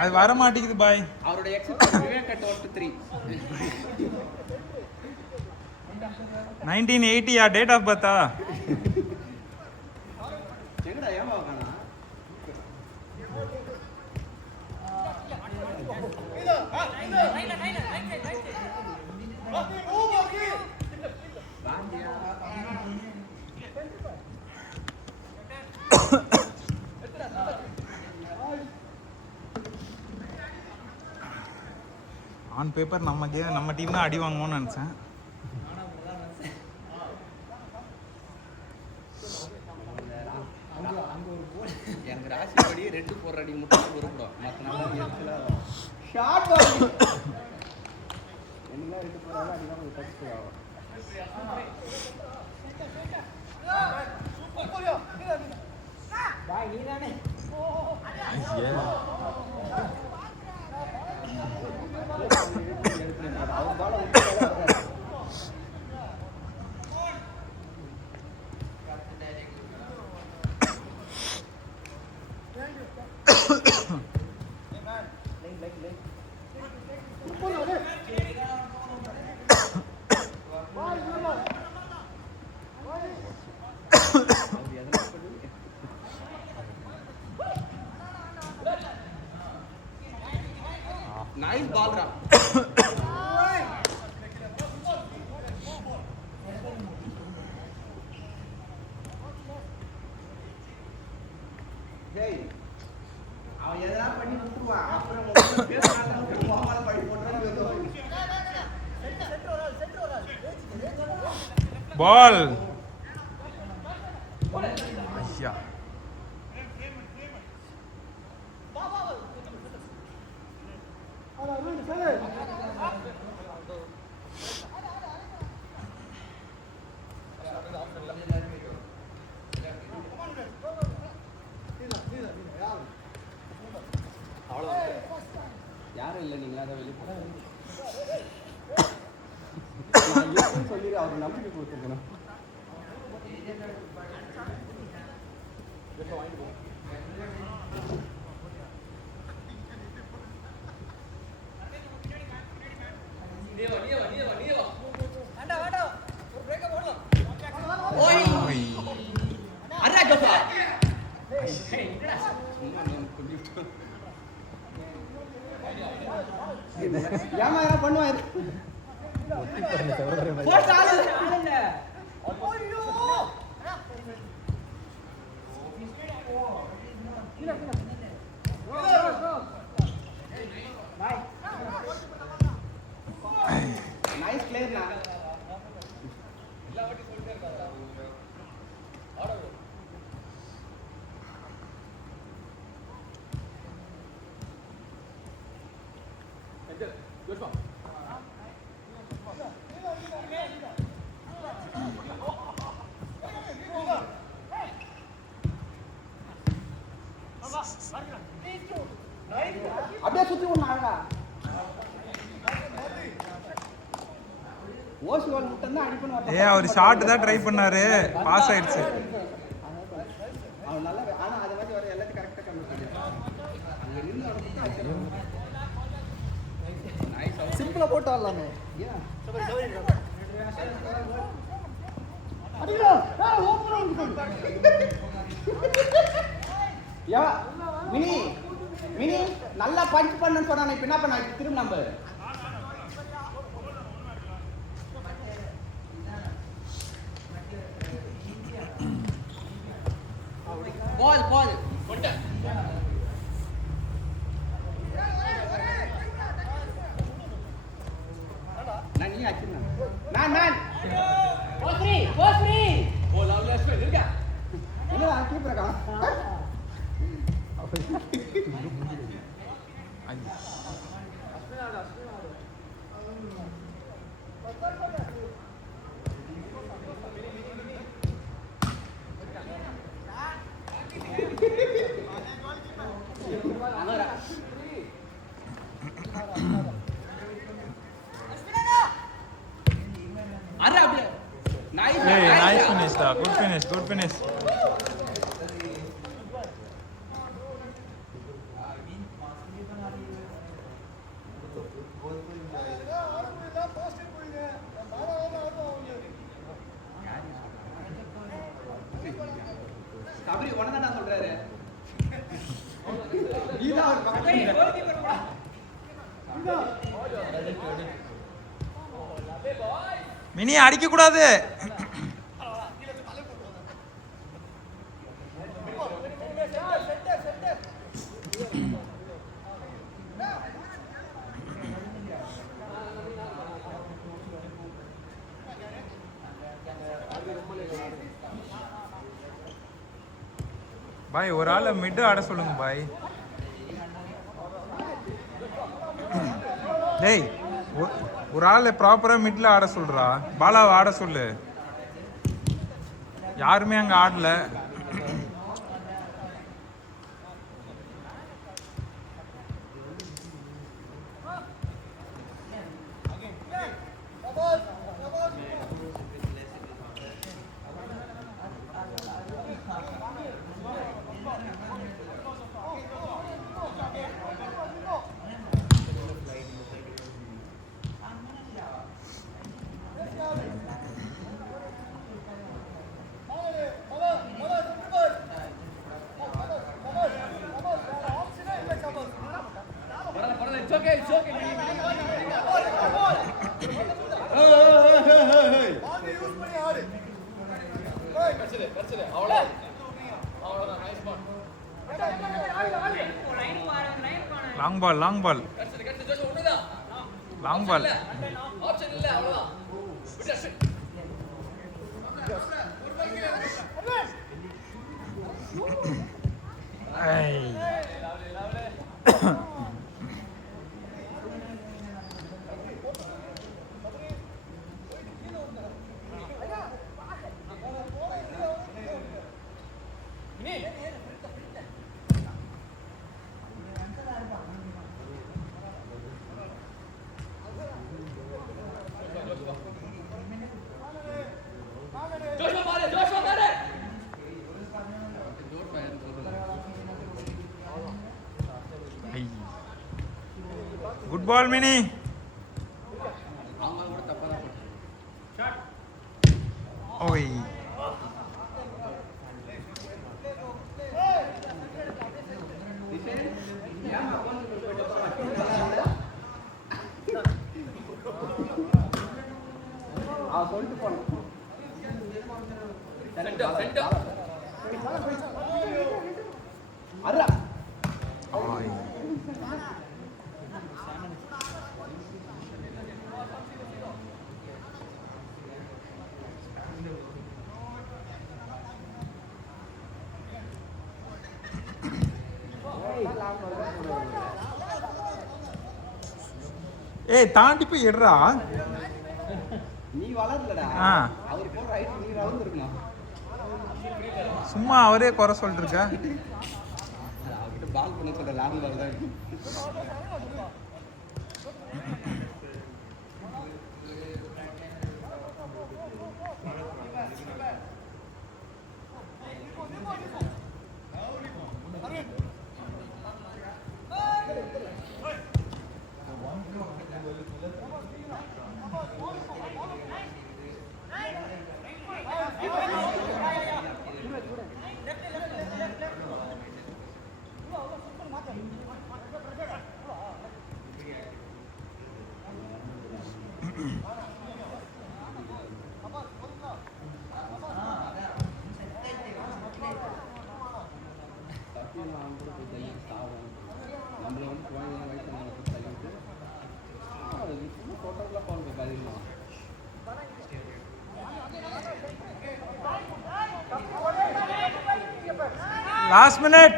அது வர மாட்டேங்குது பாய். அவரோட எக்ஸப்ட் விவேக் அட் 3 1980 யா டேட் ஆஃப் பர்த்தா? எங்கடா ஏமா காணா? ஆன் பேப்பர் நம்ம டீம் தான் அடி வாங்குவோம்னு நினச்சேன். எனக்கு ராசிப்படி 2 4 அடி மட்டும் உருப்படும். மற்ற நாள் ஷார்ட் என்ன 2 4 அடி தான் டச் ஆகும். பாய் நீதானே nice ball ra டேய் அவன் எதனா பண்ணி விட்டுருவான். அப்புறம் பேசுறாங்க போகாம படி போடுறாங்க. பால் ஐயா யாரும் இல்லை நீங்களா அதை வெளியே சொல்லி அவர் நம்பிக்கை கொடுத்துருக்கணும். ஏமா யாரா பண்ணுவாரு நைஸ் பிளேயர் நான் எல்லா வாட்டி சொல்லிட்டே இருக்காங்க. அப்படியே சுத்தி ஒண்ணு அழகா ஓசி வால் முட்டம் தான் அடிப்பணும். அவர் ஷாட் தான் ட்ரை பண்ணாரு, பாஸ் ஆயிடுச்சு. அவன் நல்லா ஆனா அத மாதிரி வர எல்லாத்தையும் கரெக்ட்டா கம்மி பண்ணிட்டான். அங்க நின்னு அவனுக்கு நைஸ் சிம்பிளா போட்டு ஆடலாமே. அடிடா ஓபன் யா மினி நல்லா பஞ்ச் பண்ணன்னு சொன்னானே. இப்ப என்ன பண்ணா? திரும்ப நம்பர் பால் கொட்ட நான் நீ ஆச்சுனா நான் போஸ் ஃப்ரீ ஓ லவ் லெஸ் வே இருக்கா என்ன கீப்பர் இருக்கா Nice finish, da. Good finish. Mini அடிக்க கூடாது. பாய் ஒரு ஆளை மிட் ஆட சொல்லுங்க பாய். டேய் ஒரு ஆளை ப்ராப்பரா மிட்ல ஆட சொல்றா. பாலாவை ஆட சொல்லு. யாருமே அங்க ஆடல. Long ball long ball long ball. Good ball மினி. ஓய் சொல்லிட்டு போனோம். ஏய் தாண்டி போய் எடுறா. நீ வளரலடா. அவர் போற ரைட் நீ வளர்ந்துருக்கணும். சும்மா அவரே குறை சொல்லிட்டு இருக்க. அவர்கிட்ட பால் பண்ண சொல்ற லாங் பால் தான். Last minute.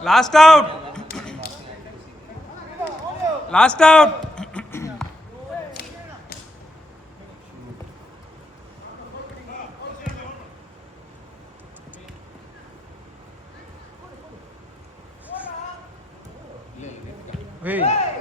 Last out. Last out. Hey.